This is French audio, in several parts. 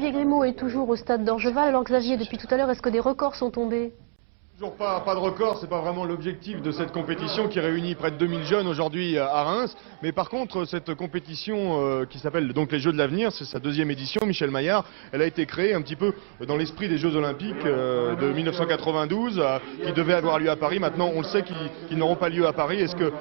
Xavier Grimaud est toujours au stade d'Orgeval. Alors Xavier, depuis tout à l'heure, est-ce que des records sont tombés? Toujours pas de record, c'est pas vraiment l'objectif de cette compétition qui réunit près de 2000 jeunes aujourd'hui à Reims. Mais par contre, cette compétition qui s'appelle donc les Jeux de l'avenir, c'est sa deuxième édition, Michel Maillard, elle a été créée un petit peu dans l'esprit des Jeux Olympiques de 1992 qui devaient avoir lieu à Paris. Maintenant, on le sait qu'ils n'auront pas lieu à Paris. Est-ce que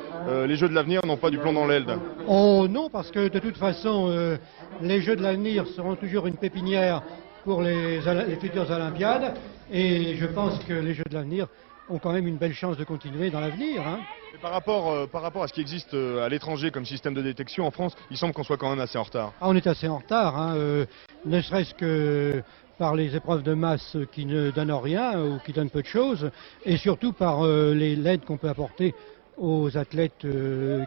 les Jeux de l'avenir n'ont pas du plomb dans l'aile? Oh non, parce que de toute façon, les Jeux de l'avenir seront toujours une pépinière pour les futures Olympiades. Et je pense que les Jeux de l'avenir ont quand même une belle chance de continuer dans l'avenir. Hein. Par rapport à ce qui existe à l'étranger comme système de détection en France, il semble qu'on soit quand même assez en retard. Ah, on est assez en retard, hein, ne serait-ce que par les épreuves de masse qui ne donnent rien ou qui donnent peu de choses, et surtout par l'aide qu'on peut apporter aux athlètes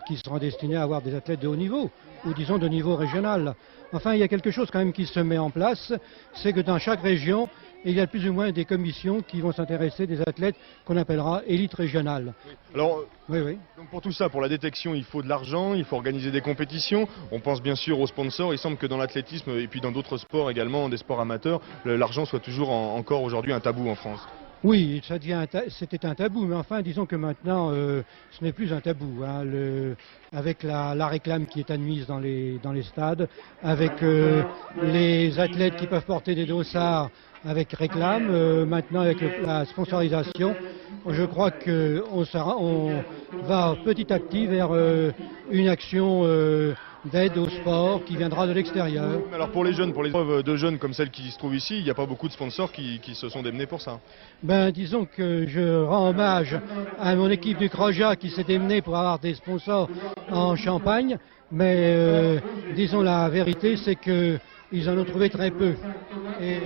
qui seront destinés à avoir des athlètes de haut niveau, ou disons de niveau régional. Enfin, il y a quelque chose quand même qui se met en place, c'est que dans chaque région, il y a plus ou moins des commissions qui vont s'intéresser des athlètes qu'on appellera élite régionale. Alors, oui. Donc pour tout ça, pour la détection, il faut de l'argent, il faut organiser des compétitions. On pense bien sûr aux sponsors. Il semble que dans l'athlétisme et puis dans d'autres sports également, des sports amateurs, l'argent soit toujours encore aujourd'hui un tabou en France. Oui, c'était un tabou, mais enfin, disons que maintenant, ce n'est plus un tabou. Hein, avec la réclame qui est admise dans les stades, avec les athlètes qui peuvent porter des dossards avec réclame, maintenant avec la sponsorisation, je crois qu'on va petit à petit vers une action d'aide au sport qui viendra de l'extérieur. Alors pour les jeunes, pour les épreuves de jeunes comme celle qui se trouve ici, il n'y a pas beaucoup de sponsors qui se sont démenés pour ça. Ben disons que je rends hommage à mon équipe du Croja qui s'est démenée pour avoir des sponsors en Champagne, mais disons la vérité c'est que ils en ont trouvé très peu. Et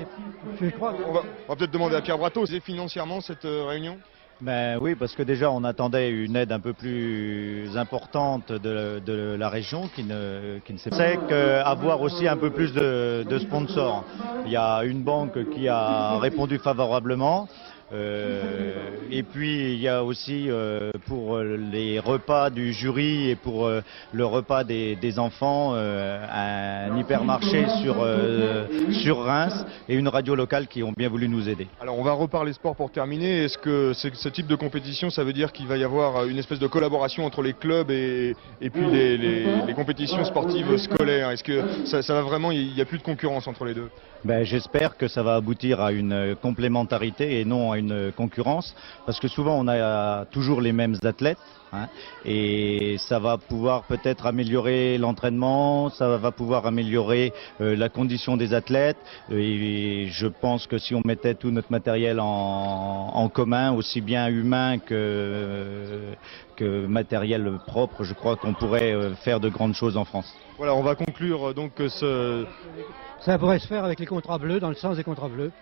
je crois... On va peut-être demander à Pierre Brateau, c'est financièrement cette réunion? Ben oui, parce que déjà on attendait une aide un peu plus importante de la région qui ne sait qu'avoir aussi un peu plus de sponsors. Il y a une banque qui a répondu favorablement. Et puis il y a aussi pour les repas du jury et pour le repas des enfants un hypermarché sur Reims et une radio locale qui ont bien voulu nous aider. Alors on va reparler sport pour terminer. Est-ce que ce type de compétition, ça veut dire qu'il va y avoir une espèce de collaboration entre les clubs et puis les compétitions sportives scolaires? Est-ce que ça va vraiment, il n'y a plus de concurrence entre les deux? Ben, j'espère que ça va aboutir à une complémentarité et non à une concurrence, parce que souvent on a toujours les mêmes athlètes, hein, et ça va pouvoir peut-être améliorer l'entraînement, ça va pouvoir améliorer la condition des athlètes, et je pense que si on mettait tout notre matériel en commun, aussi bien humain que matériel propre, je crois qu'on pourrait faire de grandes choses en France. Voilà, on va conclure donc Ça pourrait se faire avec les contrats bleus, dans le sens des contrats bleus,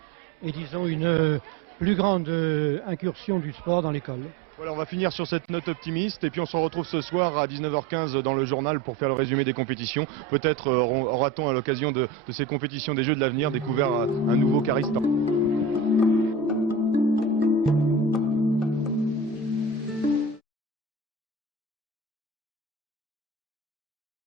et disons une plus grande incursion du sport dans l'école. Voilà, on va finir sur cette note optimiste et puis on se retrouve ce soir à 19h15 dans le journal pour faire le résumé des compétitions. Peut-être aura-t-on à l'occasion de ces compétitions des Jeux de l'avenir découvert un nouveau Karistan.